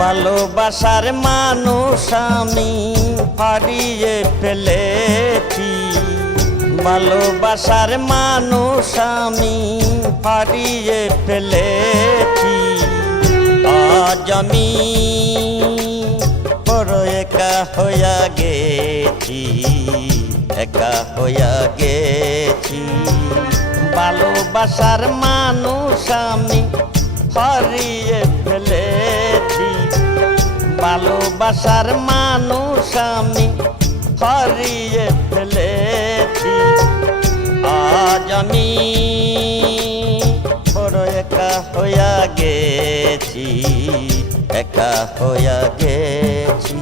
ভালোবাসার মানুষ আমি হারিয়ে ফেলেছি, ভালোবাসার মানুষ আমি হারিয়ে ফেলেছি। আজ আমি বড় একা হইয়া গেছি, একা হইয়া গেছি। ভালোবাসার মানুষ আমি হারিয়ে ফেলেছি, ভালোবাসার মানুষ আমি হারিয়ে ফেলেছি। আজ আমি বড় একা হইয়া গেছি, একা হইয়া গেছি।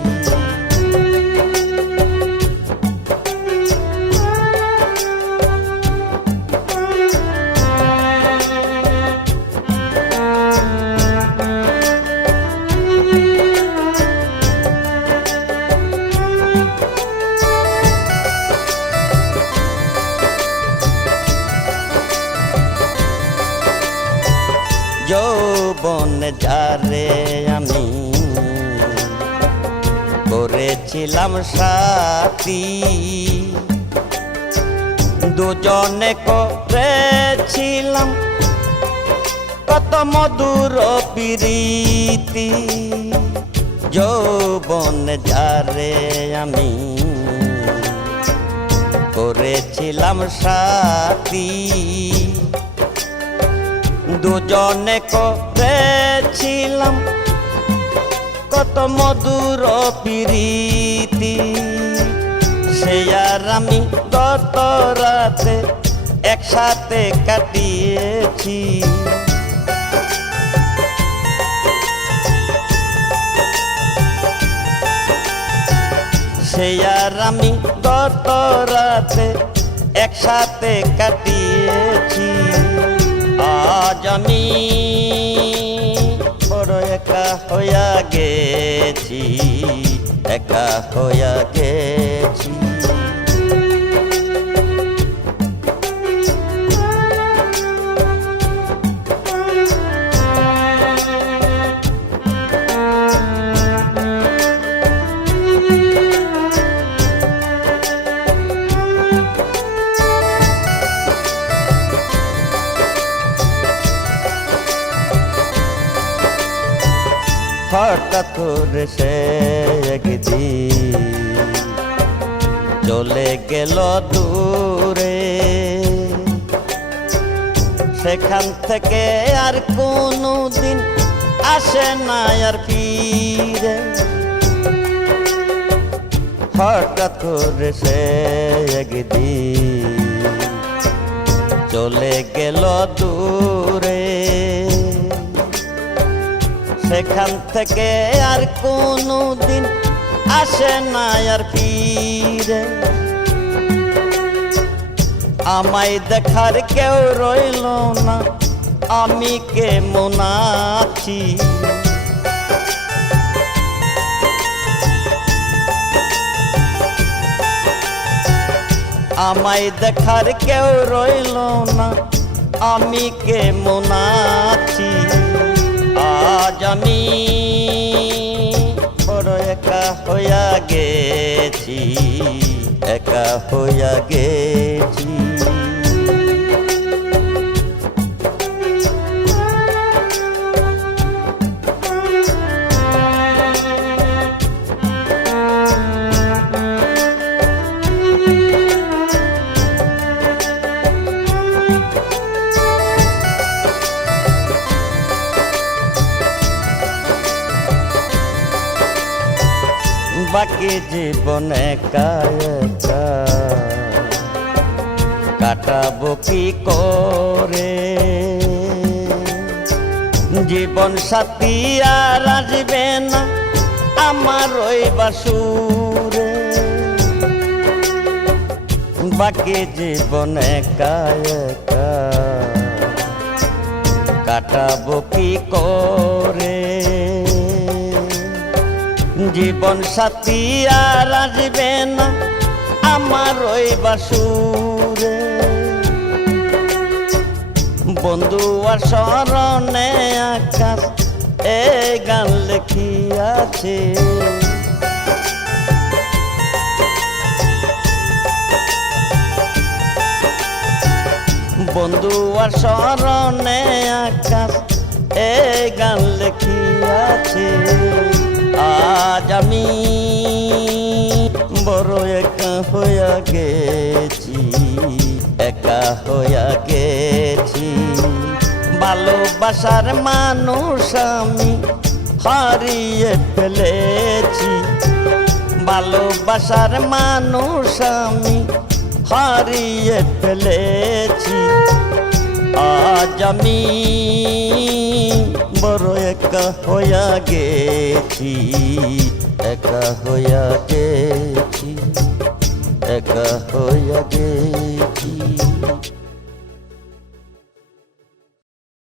যৌবন যারে আমি করেছিলাম সাথী, দুজনে করেছিলাম কত মধুর প্রীতি। যৌবন যারে আমি করেছিলাম সাথী, দুজনে করেছিলাম কত মধুর প্রীতি। সে আর আমি গত রাতে একসাথে কাটিয়েছি, সে আর আমি গত রাতে একসাথে কাটিয়েছি। আজ আমি বড় একা হইয়া গেছি, একা হইয়া গেছি। হঠাৎ করে সে একদিন চলে গেল দূরে, সেখান থেকে আর কোনো দিন আসে না আর ফিরে। হঠাৎ করে সে একদিন চলে গেল দূরে, সেখান থেকে আর কোনো দিন আসে না আর ফিরে। আমায় দেখার কেউ রইল না, আমি কেমন আছি। আমায় দেখার কেউ রইল না, আমি কেমন আছি। আজ আমি বড় একা হইয়া গেছি, একা হইয়া গেছি। বাকি জীবন একা একা কাটাবো কি করে, জীবন সাথী আর আসবে না আমার ওই বাসুরে। বাকি জীবন একা একা কাটাবো কি করে, জীবন সাথী আর আসবে না আমার ওই বাসুরে। বন্ধু আর স্মরণে আকাশ এই গান লেখিয়াছে। বন্ধু আর স্মরণে আকাশ এই গান লেখিয়াছে। আজ আমি বড় একা হইয়া গেছি, একা হইয়া গেছি। ভালোবাসার মানুষ আমি হারিয়ে ফেলেছি, ভালোবাসার মানুষ আমি হারিয়ে ফেলেছি। আজ আমি বড় একা হইয়া গেছি, একা হইয়া গেছি, একা হইয়া গেছি।